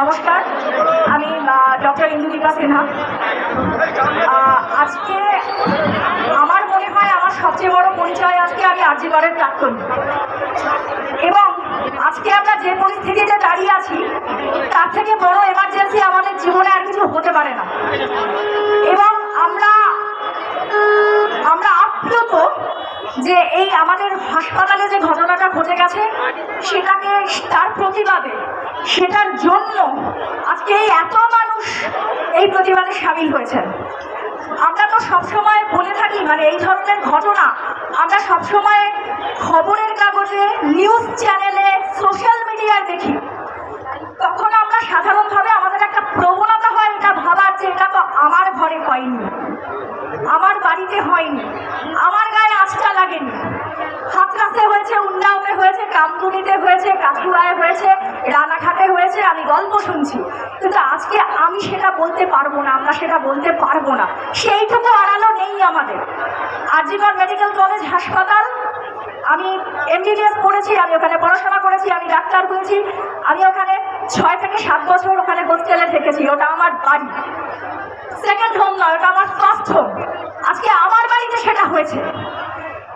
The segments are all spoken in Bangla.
নমস্কার, আমি ডক্টর ইন্দুদীপা সিনহা। আজকে আমার মনে হয় আমার সবচেয়ে বড় পরিচয় আজকে আমি আর্যিকরের প্রাক্তন। এবং আজকে আমরা যে পরিস্থিতিতে দাঁড়িয়ে আছি, তার থেকে বড় এমার্জেন্সি আমাদের জীবনে আর কিছু হতে পারে না। এবং আমরা আমরা আপ্লুত যে এই আমাদের হাসপাতালে যে ঘটনাটা ঘটে গেছে, সেটাকে তার প্রতিবাদে, সেটার জন্য আজকে এই এত মানুষ এই প্রতিবাদে সামিল হয়েছেন। আমরা তো সবসময় বলে থাকি মানে এই ধরনের ঘটনা আমরা সবসময় খবরের কাগজে, নিউজ চ্যানেলে, সোশ্যাল মিডিয়ায় দেখি। তখন আমরা সাধারণভাবে আমাদের একটা প্রবণতা হয়, এটা ভাবার যে এটা তো আমার ঘরে হয়নি, আমার বাড়িতে হয়নি আমার গায়ে আঁচটা লাগেনি হাতরাসে হয়েছে, উন্নাওতে হয়েছে কামদুনিতে হয়েছে, কাঠুয়ায় হয়েছে, রানাঘাটে হয়েছে, আমি গল্প শুনছি। কিন্তু আজকে আমি সেটা বলতে পারব না, আমরা সেটা বলতে পারব না। সেইটুকু আড়ালো নেই আমাদের। আরজিগড় মেডিকেল কলেজ হাসপাতাল, আমি এমবিবিএস পড়েছি, আমি ওখানে পড়াশোনা করেছি, আমি ডাক্তার হয়েছি। আমি ওখানে ছয় থেকে সাত বছর ওখানে হোস্টেলে থেকেছি, ওটা আমার বাড়ি। সেকেন্ড হোম নয়, ওটা আমার ফার্স্ট হোম আজকে আমার বাড়িতে সেটা হয়েছে।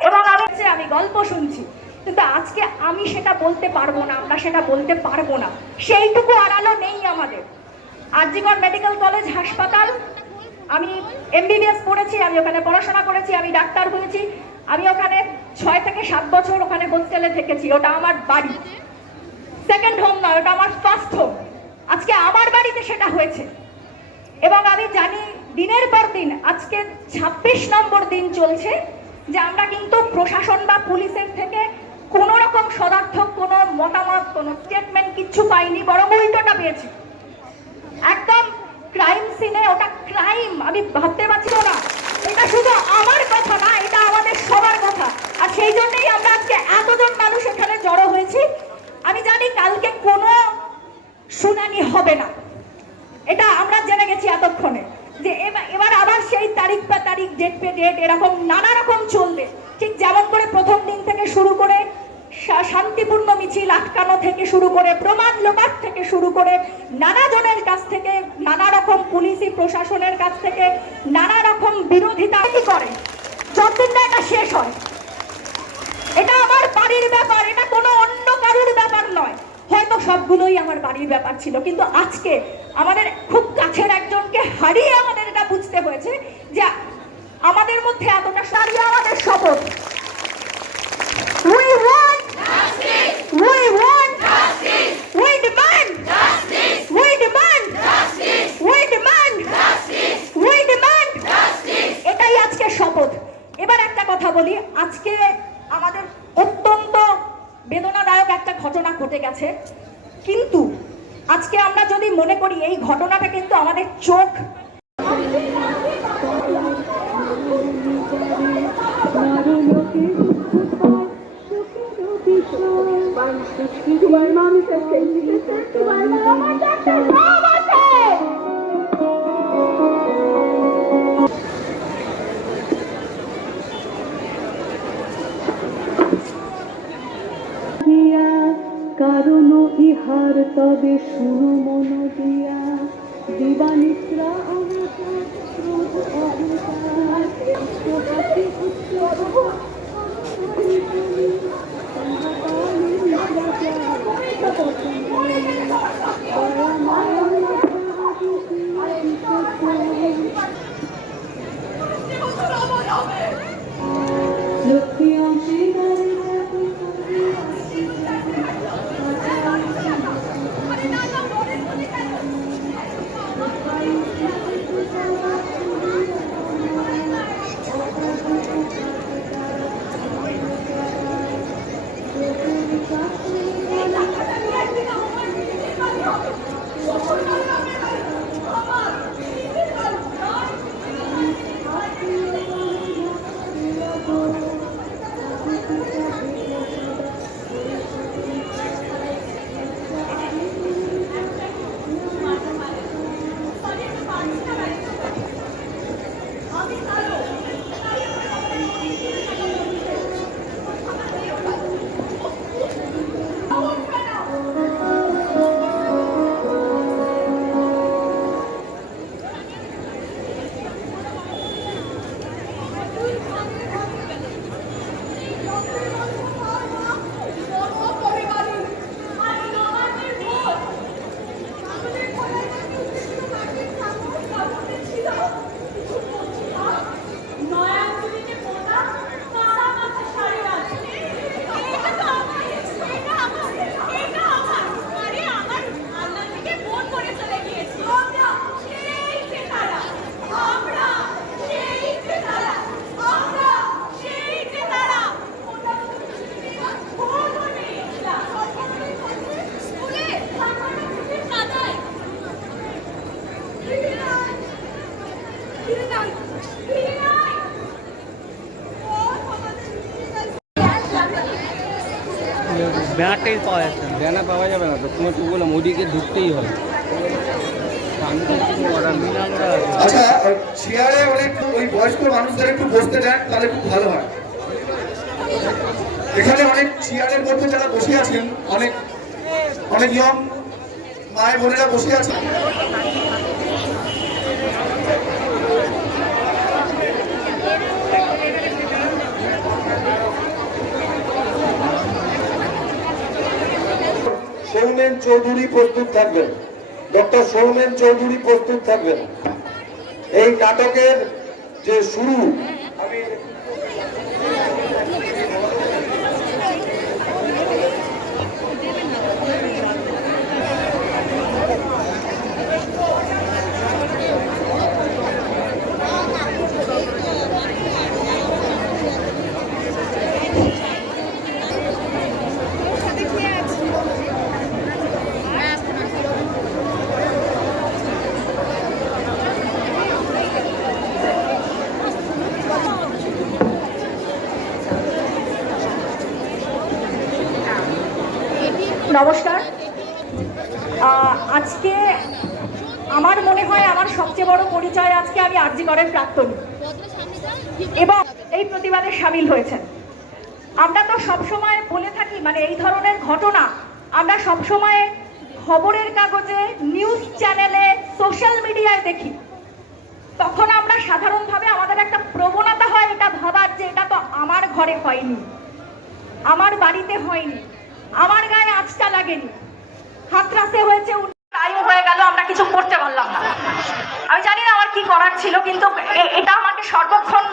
এবং আমি আমি গল্প শুনছি। কিন্তু আজকে আমি সেটা বলতে পারব না, আমরা সেটা বলতে পারব না। সেইটুকু আড়ালো নেই আমাদের। আরজিগড় মেডিকেল কলেজ হাসপাতাল, আমি এমবিবিএস পড়েছি, আমি ওখানে পড়াশোনা করেছি, আমি ডাক্তার হয়েছি। আমি ওখানে ছয় থেকে সাত বছর ওখানে হোস্টেলে থেকেছি, ওটা আমার বাড়ি। সেকেন্ড হোম নয়, ওটা আমার ফার্স্ট হোম। আজকে আমার বাড়িতে সেটা হয়েছে। এবং আমি জানি দিনের পর দিন, আজকে ছাব্বিশ নম্বর দিন চলছে যে আমরা কিন্তু প্রশাসন বা পুলিশের থেকে কোনো রকম সদার্থক, কোনো মতামত, কোনো স্টেটমেন্ট কিচ্ছু পাইনি, বরং উল্টোটা পেয়েছি। একদম ক্রাইম সিনে ওটা ক্রাইম আমি ভাবতে পারছি না। এটা শুধু আমার কথা না, এটা আমাদের সবার কথা। আর সেই জন্যই আমরা আজকে এতজন মানুষ এখানে জড়ো হয়েছি। আমি জানি কালকে কোনো শুনানি হবে না। এটা আমরা জেনে গেছি এতক্ষণে। যে এবার আবার সেই তারিখ বা তারিখ ডেট পে ডেট এরকম নানা রকম চলবে। ঠিক যেমন করে প্রথম দিন থেকে শুরু করে শান্তিপূর্ণ মিছিল আটকানো থেকে শুরু করে, প্রমাণ লোপাট থেকে শুরু করে নানা জনের কাছ থেকে নানা রকম পুলিশি প্রশাসনের কাছ থেকে নানা রকম বিরোধিতা করে? যতদিন না এটা শেষ হয়। এটা আমার বাড়ির ব্যাপার, এটা কোনো অন্য কারোর ব্যাপার নয়। হয়তো সবগুলোই আমার বাড়ির ব্যাপার ছিল, কিন্তু আজকে আমাদের খুব কাছের একজনকে হারিয়ে আমাদের এটা বুঝতে হয়েছে যে আমাদের মধ্যে এতটা সারিয়ে আমাদের শপথ। We demand এটাই শপথ। এবার একটা কথা বলি, আজকে আমাদের অত্যন্ত বেদনাদায়ক একটা ঘটনা ঘটে গেছে। কিন্তু আজকে আমরা যদি মনে করি, এই ঘটনাটা কিন্তু আমাদের চোখ তোমার মামি কাছে তোমার মামার কাছে সব আছে। কারণ ইহার তবে শুনো মন দিয়া। দিবানিদ্রা অনাচার ব্যানারটাই পাওয়া যাচ্ছে না। ব্যানার পাওয়া যাবে না তো তোমার তো বললাম ওদিকে ঢুকতেই হবে। আচ্ছা চেয়ারে অনেক ওই বয়স্ক মানুষদের একটু বসতে দেন তাহলে খুব ভালো হয়। এখানে অনেক চেয়ারের মধ্যে যারা বসে আছেন অনেক অনেক ইয়ং মায়ের বোনেরা বসে আছেন সৌমেন চৌধুরী প্রস্তুত থাকবেন। ডক্টর সৌমেন চৌধুরী প্রস্তুত থাকবেন। এই নাটকের যে শুরু আমি নমস্কার। আজকে আমার মনে হয় আমার সবচেয়ে বড় পরিচয় আজকে আমি আরজি করেন প্রাক্তনী। এবং এই প্রতিবাদে সামিল হয়েছেন। আমরা তো সবসময় বলে থাকি মানে এই ধরনের ঘটনা, আমরা সবসময় খবরের কাগজে, নিউজ চ্যানেলে, সোশ্যাল মিডিয়ায় দেখি। তখন আমরা সাধারণভাবে আমাদের একটা প্রবণতা হয় এটা ভাবার যে এটা তো আমার ঘরে হয়নি, আমার বাড়িতে হয়নি। আমার গায়ে আঁচটা লাগেনি। হাতরাসে হয়েছে টাইম হয়ে গেল, আমরা কিছু করতে পারলাম না। আমি জানি না আমার কি করার ছিল, কিন্তু এটা আমাকে সর্বক্ষণ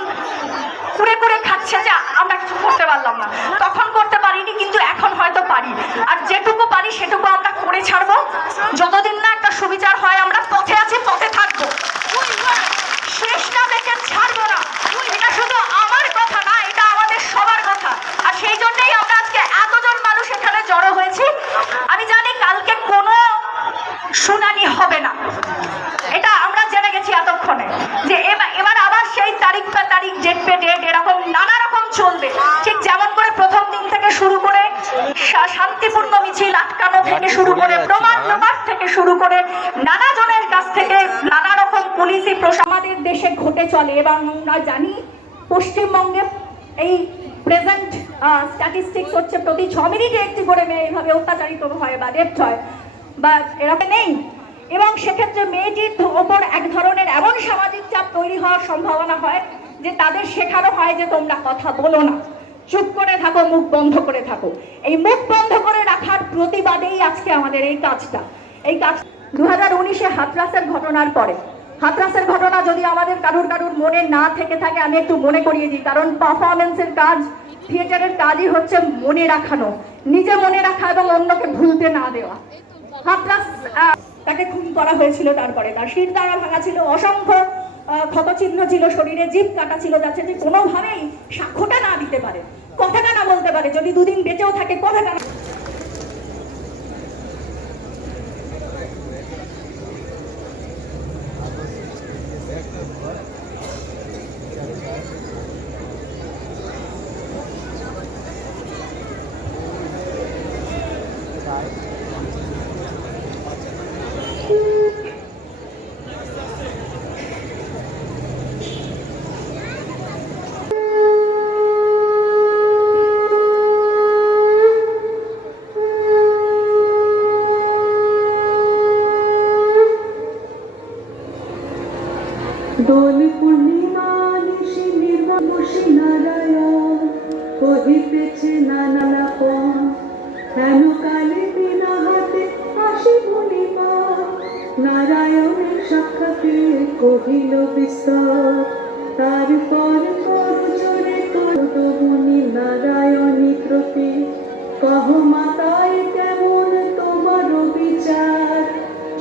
কুড়ে কুড়ে খাচ্ছে যে আমরা কিছু করতে পারলাম না। তখন করতে পারিনি, কিন্তু এখন হয়তো পারি। আর যেটুকু পারি, সেটুকু আমরা করে ছাড়বো। যতদিন না একটা সুবিচার হয়, আমরা পথে আছি, পথে থাকব। শেষটা দেখে ছাড়বো না এটা শুধু আমার কথা না এটা আমাদের সবার কথা আর সেই জন্যই আমরা আজকে এতজন মানুষ এখানে জড়ো হয়েছি আমি জানি কালকে কোনো শুনানি হবে না এটা আমরা জেনে গেছি এতক্ষণে যে এবার এবার আবার সেই তারিখ পে তারিখ ডেট পে ডেট এরকম নানা রকম চলবে ঠিক যেমন করে প্রথম দিন থেকে শুরু করে শা- শান্তিপূর্ণ মিছিল আটকানো থেকে শুরু করে প্রমাণ প্রমাণ থেকে শুরু করে নানা জনের কাছ থেকে নানা পুলিশি আমাদের দেশে ঘটে চলে। এবং আমরা জানি, পশ্চিমবঙ্গে এই প্রেজেন্ট স্ট্যাটিস্টিক্স হচ্ছে প্রতি ছ মিনিটে একটি করে মেয়ে এইভাবে অত্যাচারিত হয় বা রেপ্ট হয়, বা এরকম নেই। এবং সেক্ষেত্রে মেয়েটির ওপর এক ধরনের এমন সামাজিক চাপ তৈরি হওয়ার সম্ভাবনা হয় যে তাদের শেখানো হয় যে তোমরা কথা বলো না। চুপ করে থাকো, মুখ বন্ধ করে থাকো। এই মুখ বন্ধ করে রাখার প্রতিবাদেই আজকে আমাদের এই কাজটা। এই কাজ দু হাজার উনিশে হাতরাসের ঘটনার পরে হাতরাসের ঘটনা যদি আমাদের কারুর কারুর মনে না থেকে থাকে, আমি একটু মনে করিয়ে দিই। কারণ পারফরমেন্সের কাজ থিয়েটারের কাজই হচ্ছে মনে রাখানো, নিজে মনে রাখা এবং অন্যকে ভুলতে না দেওয়া। হাতরাস তাকে খুন করা হয়েছিল তারপরে। তার শির দ্বারা ভাঙা ছিল, অসংখ্য ক্ষতচিহ্ন ছিল, শরীরে জিভ কাটা ছিল, যাচ্ছে যে কোনোভাবেই সাক্ষ্যটা না দিতে পারে। কথাটা না বলতে পারে, যদি দুদিন বেঁচেও থাকে, কথাটা না কহ মাতায়, কেমন তোমার বিচার?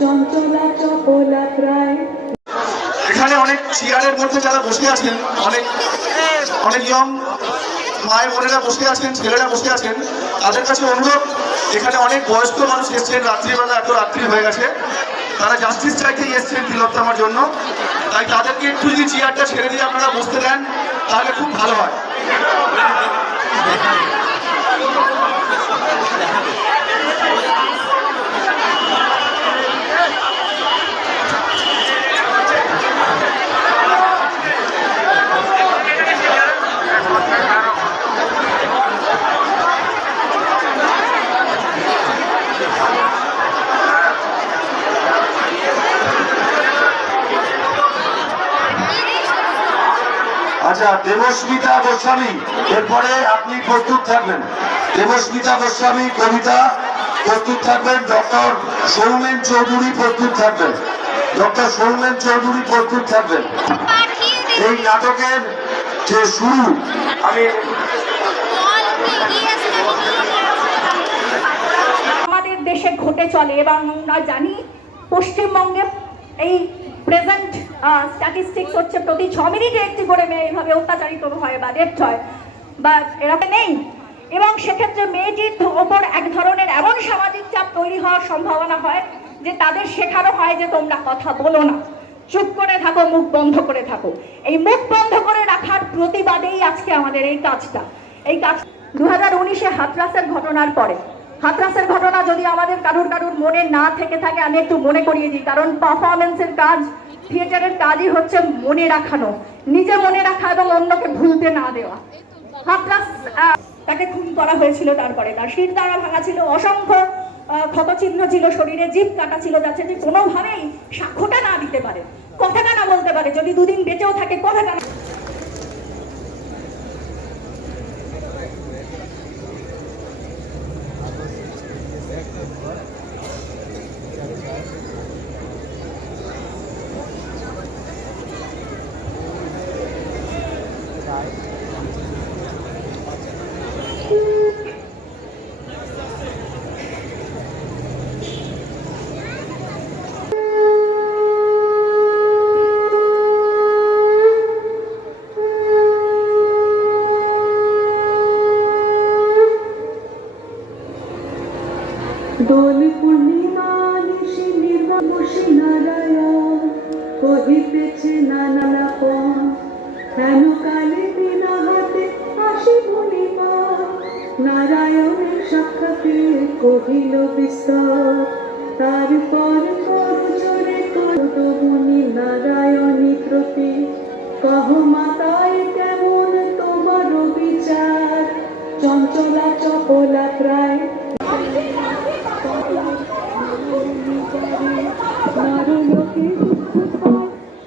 চঞ্চলা চপলা প্রায়। এখানে অনেক চেয়ারের মধ্যে যারা বসে আছেন, অনেক অনেক ইয়ং মায়ের বোনেরা বসে আছেন, ছেলেরা বসে আছেন, তাদের কাছে অনুরোধ, এখানে অনেক বয়স্ক মানুষ এসছেন, রাত্রিবেলা এত রাত্রি হয়ে গেছে। তারা জাস্টিস চাইতেই এসছেন তিলোত্তমার জন্য। তাই তাদেরকে একটু যদি চেয়ারটা ছেড়ে দিয়ে আপনারা বসতে দেন, তাহলে খুব ভালো হয়। আচ্ছা দেবস্মিতা গোস্বামী এরপরে আপনি প্রস্তুত থাকবেন। দেবস্মিতা গোস্বামী, কবিতা প্রস্তুত থাকবেন, ডক্টর সৌমেন চৌধুরী প্রস্তুত থাকবেন। ডক্টর সৌমেন চৌধুরী প্রস্তুত থাকবেন। এই নাটকের যে শুরু, আমি আমাদের দেশে ঘটে চলে এবং আমরা জানি পশ্চিমবঙ্গে এই প্রেজেন্ট স্ট্যাটিস্টিক্স হচ্ছে প্রতি ছ মিনিটে একটি করে মেয়ে এইভাবে অত্যাচারিত হয় বা রেপ্ট হয়। বা এরকম নেই। এবং সেক্ষেত্রে মেয়েটির ওপর এক ধরনের এমন সামাজিক চাপ তৈরি হওয়ার সম্ভাবনা হয় যে তাদের শেখানো হয় যে তোমরা কথা বলো না। চুপ করে থাকো, মুখ বন্ধ করে থাকো। এই মুখ বন্ধ করে রাখার প্রতিবাদেই আজকে আমাদের এই কাজটা। এই কাজ দু হাজার উনিশে হাতরাসের ঘটনার পরে। হাতরাসের ঘটনা যদি আমাদের কারুর কারুর মনে না থেকে থাকে, আমি একটু মনে করিয়ে দিই, কারণ পারফরমেন্সের কাজ থিয়েটারের কাজই হচ্ছে মনে রাখানো, নিজে মনে রাখা এবং অন্যকে ভুলতে না দেওয়া। তাকে খুন করা হয়েছিল তারপরে। তার শির দ্বারা ভাঙা ছিল, অসংখ্য ক্ষতচিহ্ন ছিল, শরীরে জীব কাটা ছিল যাচ্ছে যে কোনোভাবেই সাক্ষ্যটা না দিতে পারে। কথাটা না বলতে পারে, যদি দুদিন বেঁচেও থাকে, কথাটা না মুনি নারায়ণী প্রতি কহ মাতায় কেমন তোমার বিচার চঞ্চলা চপলা প্রায়। নরলোকে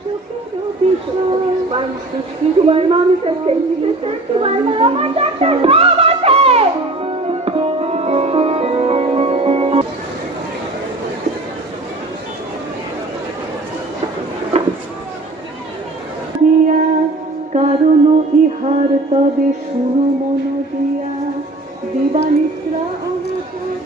দুঃখ তবে শুনো মন দিয়া দিবানিদ্রা অবতার